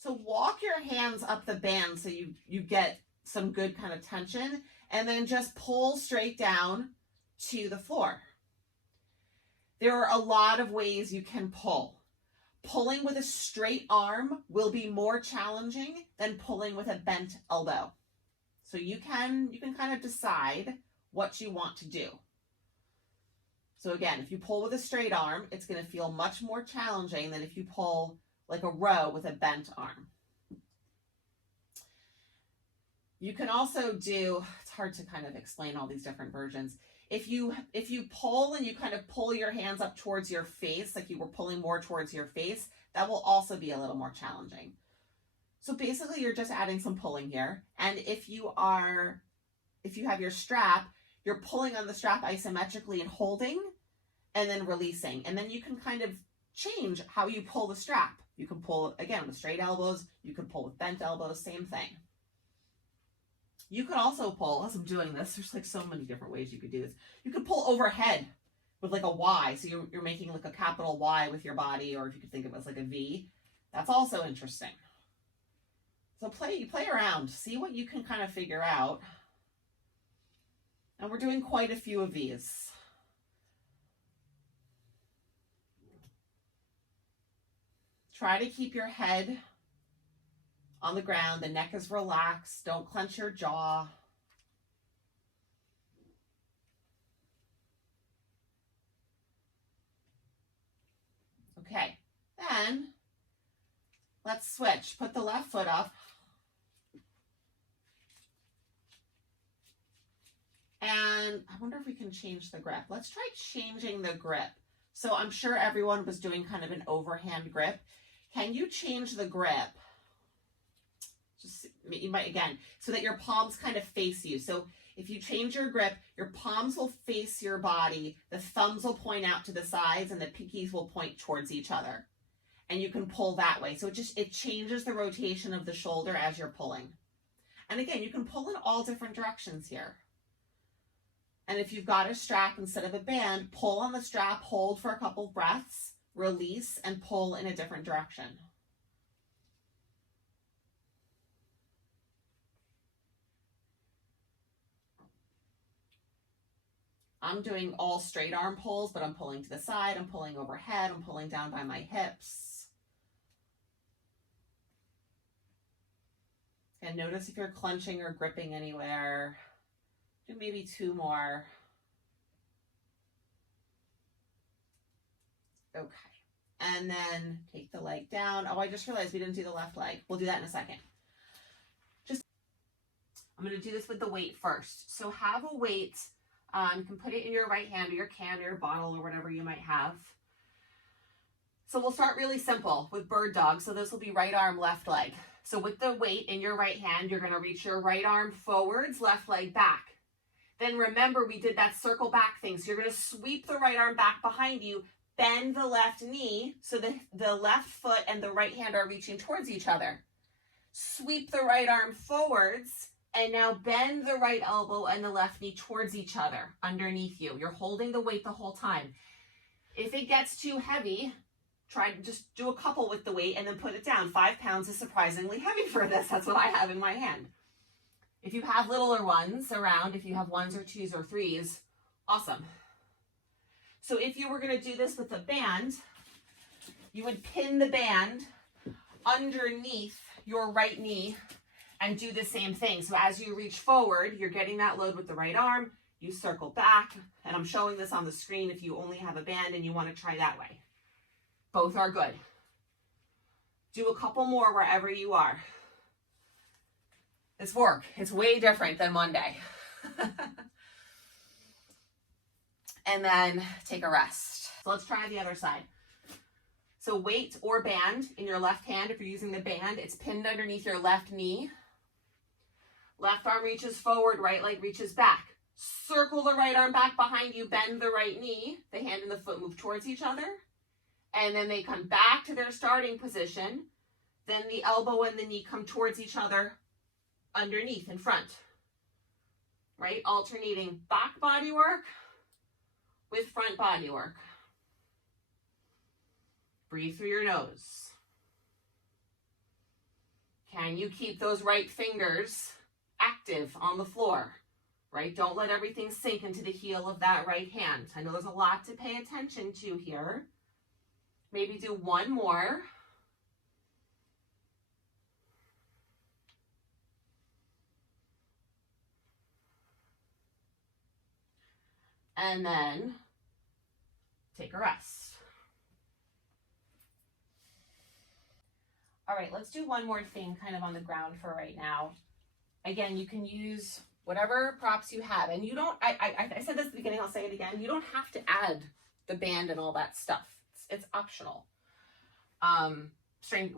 So walk your hands up the band so you get some good kind of tension, and then just pull straight down to the floor. There are a lot of ways you can pull. Pulling with a straight arm will be more challenging than pulling with a bent elbow. So you can kind of decide what you want to do. So again, if you pull with a straight arm, it's going to feel much more challenging than if you pull like a row with a bent arm. You can also do, it's hard to kind of explain all these different versions. If you pull and you kind of pull your hands up towards your face, like you were pulling more towards your face, that will also be a little more challenging. So basically you're just adding some pulling here. And if you have your strap, you're pulling on the strap isometrically and holding and then releasing. And then you can kind of change how you pull the strap. You can pull, again, with straight elbows. You can pull with bent elbows, same thing. You could also pull, as I'm doing this, there's like so many different ways you could do this. You could pull overhead with like a Y. So you're making like a capital Y with your body, or if you could think of it as like a V. That's also interesting. So play around, see what you can kind of figure out. And we're doing quite a few of these. Try to keep your head on the ground. The neck is relaxed. Don't clench your jaw. Okay, then let's switch. Put the left foot up. And I wonder if we can change the grip. Let's try changing the grip. So I'm sure everyone was doing kind of an overhand grip. Can you change the grip? Just, you might, again, so that your palms kind of face you. So if you change your grip, your palms will face your body, the thumbs will point out to the sides, and the pinkies will point towards each other. And you can pull that way. So it changes the rotation of the shoulder as you're pulling. And again, you can pull in all different directions here. And if you've got a strap instead of a band, pull on the strap, hold for a couple of breaths, release, and pull in a different direction. I'm doing all straight arm pulls, but I'm pulling to the side, I'm pulling overhead, I'm pulling down by my hips. And notice if you're clenching or gripping anywhere. Do maybe two more. Okay. And then take the leg down. Oh, I just realized we didn't do the left leg. We'll do that in a second. I'm going to do this with the weight first. So have a weight. You can put it in your right hand or your can or your bottle or whatever you might have. So we'll start really simple with bird dog. So this will be right arm, left leg. So with the weight in your right hand, you're going to reach your right arm forwards, left leg back. Then remember, we did that circle back thing. So you're going to sweep the right arm back behind you, bend the left knee so the left foot and the right hand are reaching towards each other. Sweep the right arm forwards, and now bend the right elbow and the left knee towards each other underneath you. You're holding the weight the whole time. If it gets too heavy, try to just do a couple with the weight and then put it down. 5 pounds is surprisingly heavy for this. That's what I have in my hand. If you have littler ones around, if you have 1s or 2s or 3s, awesome. So if you were going to do this with a band, you would pin the band underneath your right knee and do the same thing. So as you reach forward, you're getting that load with the right arm, you circle back, and I'm showing this on the screen if you only have a band and you want to try that way. Both are good. Do a couple more wherever you are. It's work. It's way different than Monday. And then take a rest. So let's try the other side. So weight or band in your left hand. If you're using the band, it's pinned underneath your left knee. Left arm reaches forward, right leg reaches back. Circle the right arm back behind you, bend the right knee. The hand and the foot move towards each other. And then they come back to their starting position. Then the elbow and the knee come towards each other underneath in front. Right? Alternating back body work with front body work. Breathe through your nose. Can you keep those right fingers active on the floor, right? Don't let everything sink into the heel of that right hand. I know there's a lot to pay attention to here. Maybe do one more. And then take a rest. All right, let's do one more thing kind of on the ground for right now. Again, you can use whatever props you have. And you don't, I said this at the beginning, I'll say it again. You don't have to add the band and all that stuff. It's optional.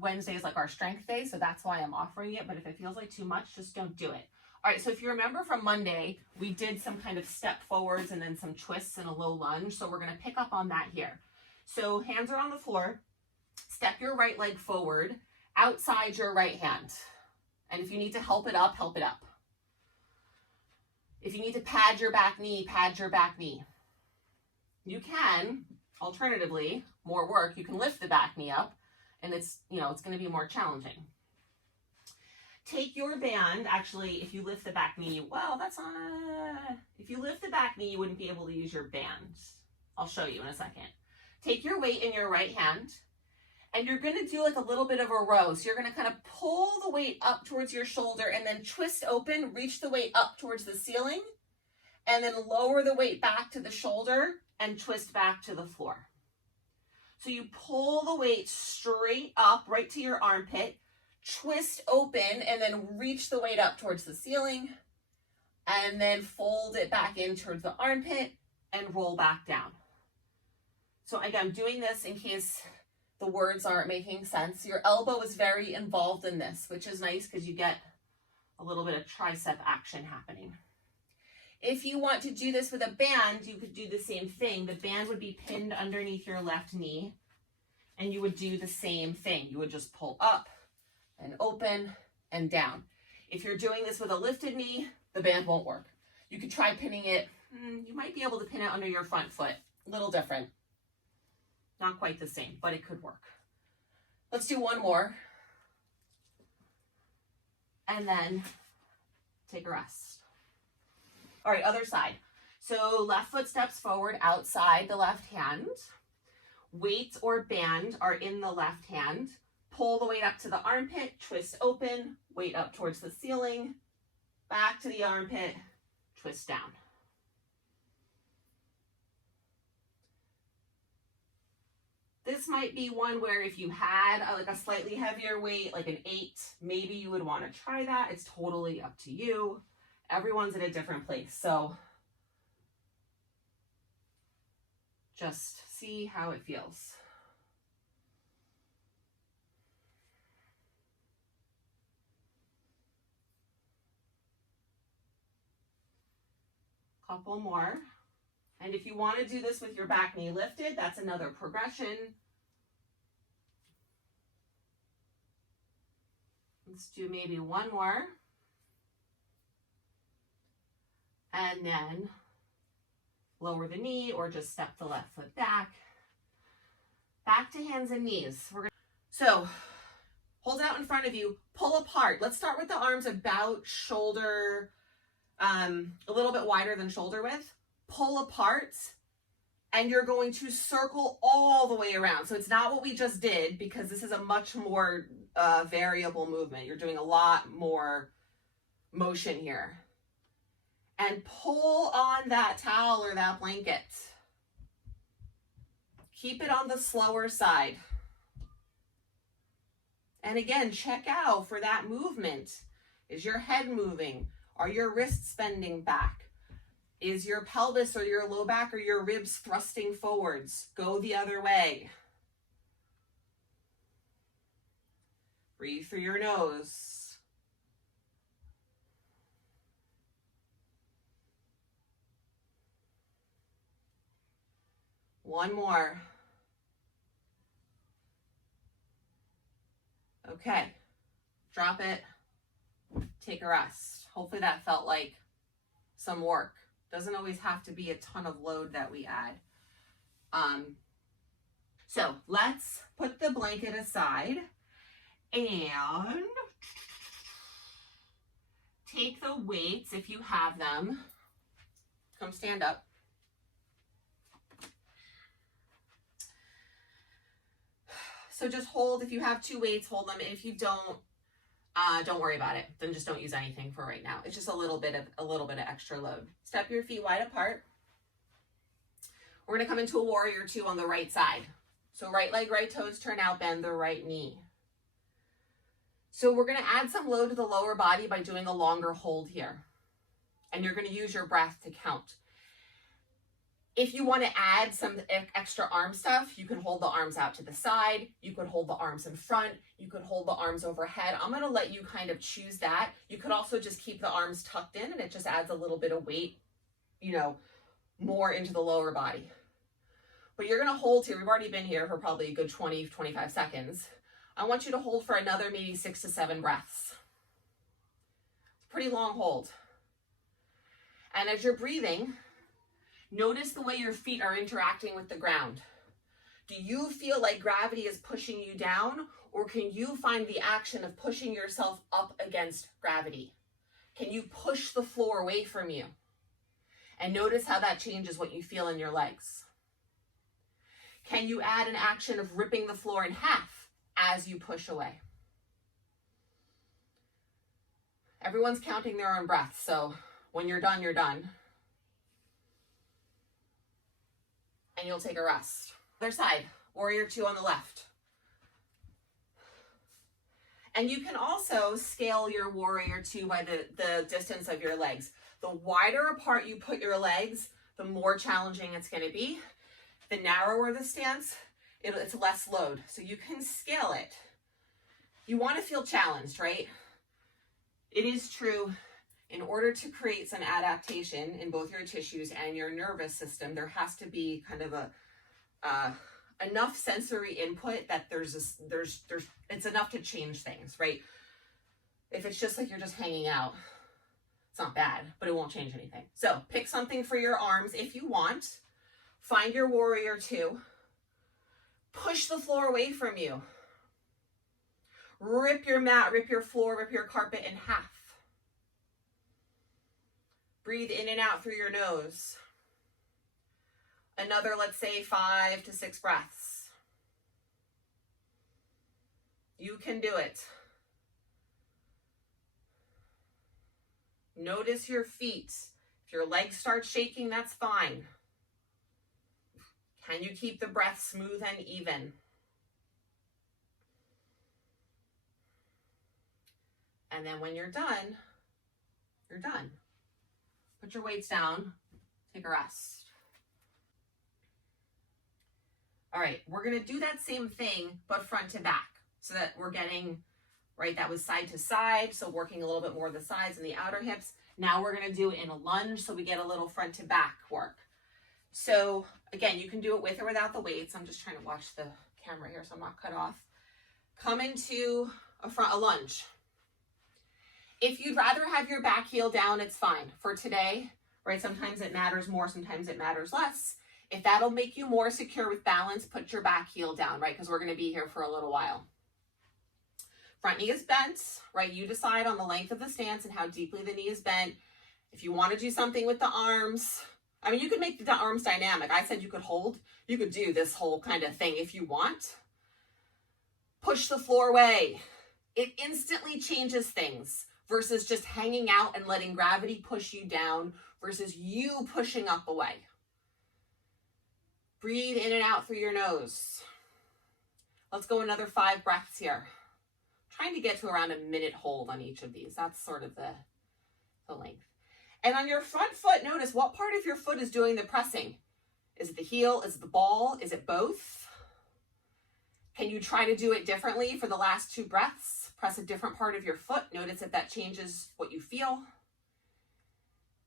Wednesday is like our strength day, so that's why I'm offering it. But if it feels like too much, just don't do it. All right, so if you remember from Monday, we did some kind of step forwards and then some twists and a low lunge. So we're gonna pick up on that here. So hands are on the floor, step your right leg forward, outside your right hand. And if you need to help it up, help it up. If you need to pad your back knee, pad your back knee. You can, alternatively, more work, you can lift the back knee up and it's gonna be more challenging. Take your band, actually, if you lift the back knee, well, if you lift the back knee, you wouldn't be able to use your band. I'll show you in a second. Take your weight in your right hand, and you're gonna do like a little bit of a row. So you're gonna kind of pull the weight up towards your shoulder and then twist open, reach the weight up towards the ceiling, and then lower the weight back to the shoulder and twist back to the floor. So you pull the weight straight up, right to your armpit, twist open, and then reach the weight up towards the ceiling, and then fold it back in towards the armpit and roll back down. So again, I'm doing this in case the words aren't making sense. Your elbow is very involved in this, which is nice because you get a little bit of tricep action happening. If you want to do this with a band, you could do the same thing. The band would be pinned underneath your left knee, and you would do the same thing. You would just pull up and open and down. If you're doing this with a lifted knee, the band won't work. You could try pinning it. You might be able to pin it under your front foot. A little different. Not quite the same, but it could work. Let's do one more. And then take a rest. All right, other side. So left foot steps forward outside the left hand. Weights or band are in the left hand. Pull the weight up to the armpit, twist open, weight up towards the ceiling, back to the armpit, twist down. This might be one where if you had like a slightly heavier weight, like an 8, maybe you would want to try that. It's totally up to you. Everyone's in a different place. So just see how it feels. Couple more. And if you want to do this with your back knee lifted, that's another progression. Let's do maybe one more. And then lower the knee or just step the left foot back. Back to hands and knees. So hold it out in front of you, pull apart. Let's start with the arms about shoulder, a little bit wider than shoulder width. Pull apart, and you're going to circle all the way around. So it's not what we just did, because this is a much more variable movement. You're doing a lot more motion here. And pull on that towel or that blanket. Keep it on the slower side. And again, check out for that movement. Is your head moving? Are your wrists bending back? Is your pelvis or your low back or your ribs thrusting forwards? Go the other way. Breathe through your nose. One more. Okay, drop it, take a rest. Hopefully that felt like some work. Doesn't always have to be a ton of load that we add. So let's put the blanket aside and Take the weights, if you have them, come stand up. So just hold, if you have 2 weights, hold them. If you don't worry about it. Then just don't use anything for right now. It's just a little bit of extra load. Step your feet wide apart. We're gonna come into a warrior 2 on the right side. So right leg, right toes turn out, bend the right knee. So we're gonna add some load to the lower body by doing a longer hold here. And you're gonna use your breath to count. If you want to add some extra arm stuff, you can hold the arms out to the side. You could hold the arms in front. You could hold the arms overhead. I'm going to let you kind of choose that. You could also just keep the arms tucked in, and it just adds a little bit of weight, you know, more into the lower body. But you're going to hold here. We've already been here for probably a good 20, 25 seconds. I want you to hold for another maybe 6 to 7 breaths. It's a pretty long hold. And as you're breathing, notice the way your feet are interacting with the ground. Do you feel like gravity is pushing you down, or can you find the action of pushing yourself up against gravity? Can you push the floor away from you? And notice how that changes what you feel in your legs. Can you add an action of ripping the floor in half as you push away? Everyone's counting their own breath, so when you're done, you're done. And you'll take a rest. Other side, warrior 2 on the left. And you can also scale your warrior 2 by the distance of your legs. The wider apart you put your legs, the more challenging it's going to be. The narrower the stance, it's less load. So you can scale it. You want to feel challenged, right? It is true. In order to create some adaptation in both your tissues and your nervous system, there has to be kind of enough sensory input that it's enough to change things, right? If it's just like you're just hanging out, it's not bad, but it won't change anything. So pick something for your arms if you want. Find your warrior 2. Push the floor away from you. Rip your mat, rip your floor, rip your carpet in half. Breathe in and out through your nose. Another, let's say, 5 to 6 breaths. You can do it. Notice your feet. If your legs start shaking, that's fine. Can you keep the breath smooth and even? And then when you're done, you're done. Put your weights down, take a rest. All right, we're gonna do that same thing, but front to back, so that we're getting, right, that was side to side, so working a little bit more of the sides and the outer hips. Now we're gonna do it in a lunge, so we get a little front to back work. So again, you can do it with or without the weights. I'm just trying to watch the camera here so I'm not cut off. Come into a lunge. If you'd rather have your back heel down, it's fine. For today, right, sometimes it matters more, sometimes it matters less. If that'll make you more secure with balance, put your back heel down, right, because we're going to be here for a little while. Front knee is bent, right? You decide on the length of the stance and how deeply the knee is bent. If you want to do something with the arms, I mean, you could make the arms dynamic. I said you could hold. You could do this whole kind of thing if you want. Push the floor away. It instantly changes things versus just hanging out and letting gravity push you down versus you pushing up away. Breathe in and out through your nose. Let's go another 5 breaths here. Trying to get to around a minute hold on each of these. That's sort of the length. And on your front foot, notice what part of your foot is doing the pressing. Is it the heel? Is it the ball? Is it both? Can you try to do it differently for the last 2 breaths? Press a different part of your foot. Notice if that changes what you feel.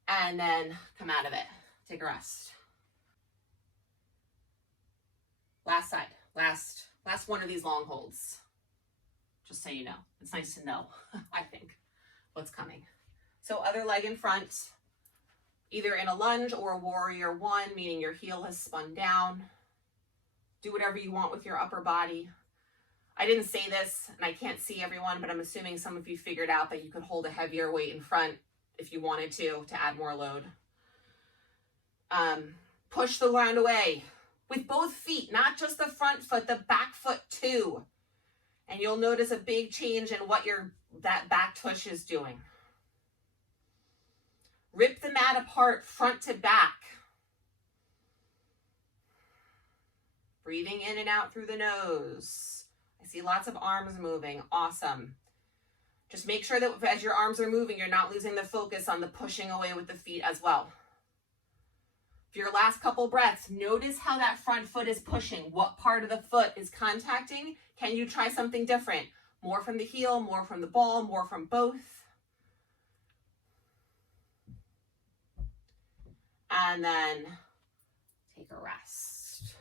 And then come out of it. Take a rest. Last side. Last one of these long holds. Just so you know. It's nice to know, I think, what's coming. So other leg in front, either in a lunge or a warrior 1, meaning your heel has spun down. Do whatever you want with your upper body. I didn't say this, and I can't see everyone, but I'm assuming some of you figured out that you could hold a heavier weight in front if you wanted to add more load. Push the ground away with both feet, not just the front foot, the back foot too. And you'll notice a big change in what that back tush is doing. Rip the mat apart front to back. Breathing in and out through the nose. I see lots of arms moving. Awesome. Just make sure that as your arms are moving, you're not losing the focus on the pushing away with the feet as well. For your last couple breaths, notice how that front foot is pushing. What part of the foot is contacting? Can you try something different? More from the heel, more from the ball, more from both. And then take a rest.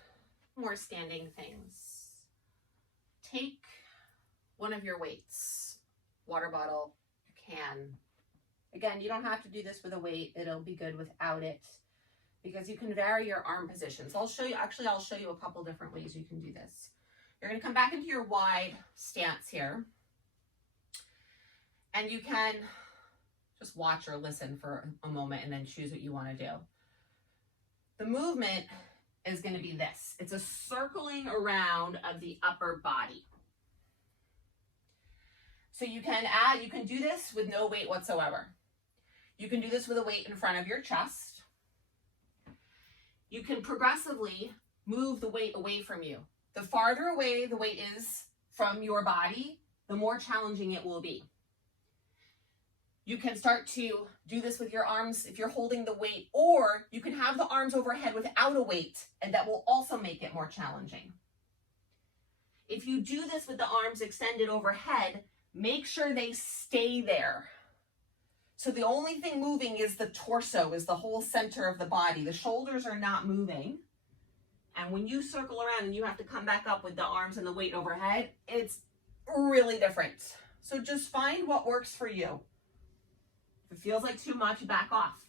More standing things. Take one of your weights, water bottle, a can. Again, you don't have to do this with a weight. It'll be good without it, because you can vary your arm positions. I'll show you a couple different ways you can do this. You're going to come back into your wide stance here. And you can just watch or listen for a moment and then choose what you want to do. The movement is going to be this. It's a circling around of the upper body. So you can do this with no weight whatsoever. You can do this with a weight in front of your chest. You can progressively move the weight away from you. The farther away the weight is from your body, the more challenging it will be. You can start to do this with your arms if you're holding the weight, or you can have the arms overhead without a weight, and that will also make it more challenging. If you do this with the arms extended overhead, make sure they stay there. So the only thing moving is the torso, is the whole center of the body. The shoulders are not moving. And when you circle around and you have to come back up with the arms and the weight overhead, it's really different. So just find what works for you. If it feels like too much, back off.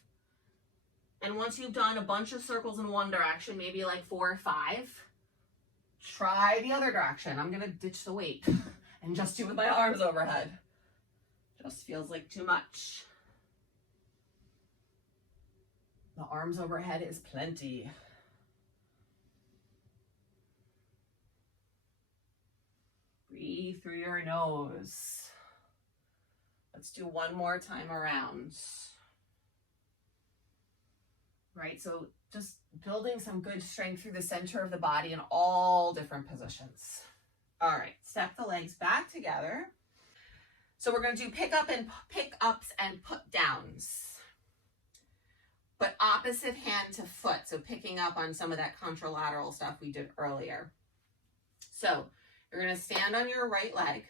And once you've done a bunch of circles in one direction, maybe like 4 or 5, try the other direction. I'm going to ditch the weight and just do it with my arms overhead. Just feels like too much. The arms overhead is plenty. Breathe through your nose. Let's do one more time around. Right, so just building some good strength through the center of the body in all different positions. All right, step the legs back together. So we're going to do pickups and put downs, but opposite hand to foot. So picking up on some of that contralateral stuff we did earlier. So you're going to stand on your right leg,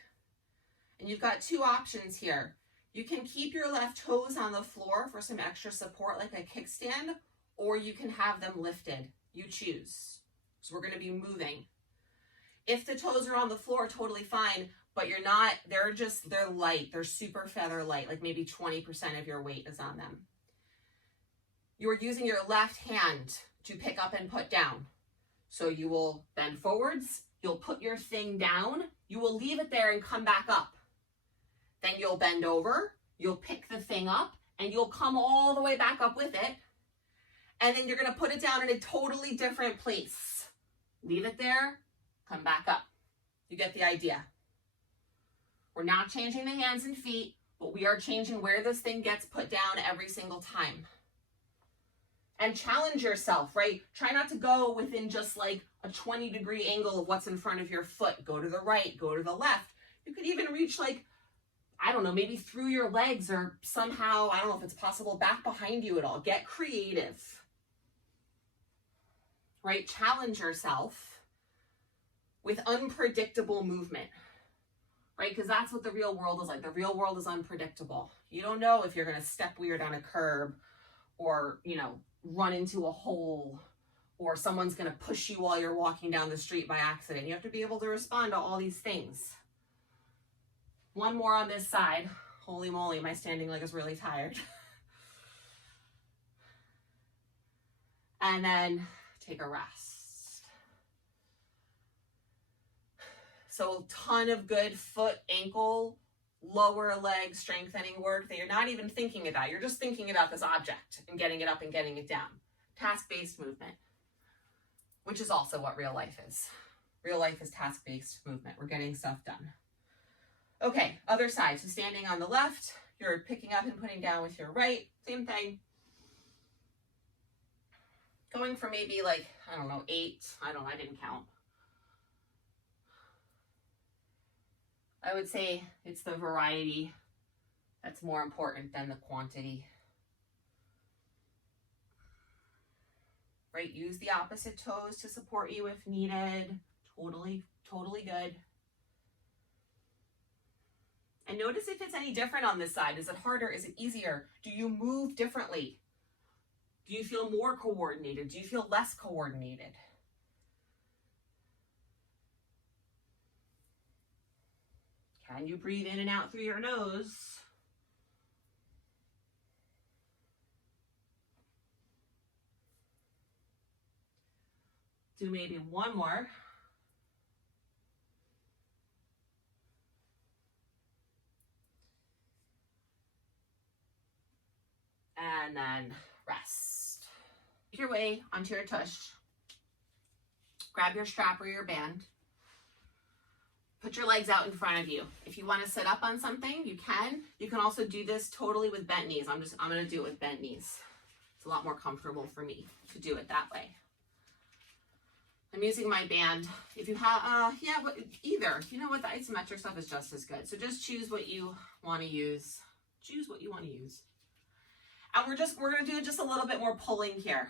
and you've got 2 options here. You can keep your left toes on the floor for some extra support like a kickstand, or you can have them lifted. You choose. So we're going to be moving. If the toes are on the floor, totally fine, but you're not, they're light. They're super feather light, like maybe 20% of your weight is on them. You are using your left hand to pick up and put down. So you will bend forwards, you'll put your thing down, you will leave it there and come back up. Then you'll bend over, you'll pick the thing up, and you'll come all the way back up with it. And then you're going to put it down in a totally different place. Leave it there, come back up. You get the idea. We're not changing the hands and feet, but we are changing where this thing gets put down every single time. And challenge yourself, right? Try not to go within just like a 20-degree angle of what's in front of your foot. Go to the right, go to the left. You could even reach like, I don't know, maybe through your legs or somehow, I don't know if it's possible, back behind you at all. Get creative, right? Challenge yourself with unpredictable movement, right? Because that's what the real world is like. The real world is unpredictable. You don't know if you're going to step weird on a curb or, run into a hole, or someone's going to push you while you're walking down the street by accident. You have to be able to respond to all these things. One more on this side. Holy moly, my standing leg is really tired. And then take a rest. So a ton of good foot, ankle, lower leg strengthening work that you're not even thinking about. You're just thinking about this object and getting it up and getting it down. Task-based movement, which is also what real life is. Real life is task-based movement. We're getting stuff done. Okay, other side. So standing on the left, you're picking up and putting down with your right. Same thing. Going for maybe like, I don't know, 8. I didn't count. I would say it's the variety that's more important than the quantity. Right? Use the opposite toes to support you if needed. Totally good. And notice if it's any different on this side. Is it harder? Is it easier? Do you move differently? Do you feel more coordinated? Do you feel less coordinated? Can you breathe in and out through your nose? Do maybe one more. And then rest. Make your way onto your tush. Grab your strap or your band. Put your legs out in front of you. If you want to sit up on something, you can. You can also do this totally with bent knees. I'm going to do it with bent knees. It's a lot more comfortable for me to do it that way. I'm using my band. If you have, either. You know what? The isometric stuff is just as good. So just choose what you want to use. Choose what you want to use. And we're going to do just a little bit more pulling here.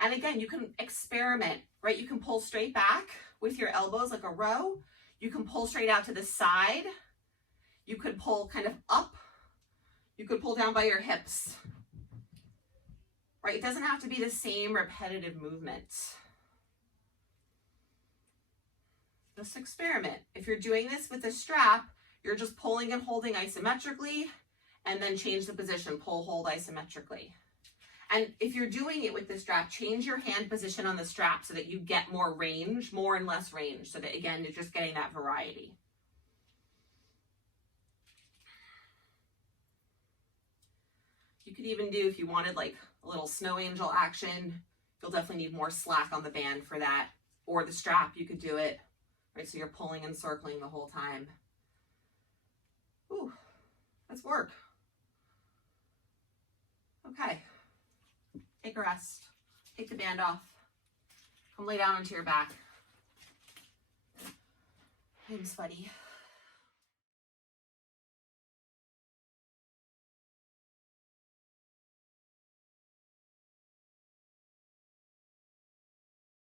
And again, you can experiment, right? You can pull straight back with your elbows like a row. You can pull straight out to the side. You could pull kind of up. You could pull down by your hips, right? It doesn't have to be the same repetitive movement. Just experiment. If you're doing this with a strap, you're just pulling and holding isometrically, and then change the position, pull, hold isometrically. And if you're doing it with the strap, change your hand position on the strap so that you get more range, more and less range, so that again, you're just getting that variety. You could even do, if you wanted like a little snow angel action, you'll definitely need more slack on the band for that, or the strap, you could do it, right? So you're pulling and circling the whole time. Ooh, that's work. Okay, take a rest, take the band off, come lay down onto your back. I'm sweaty.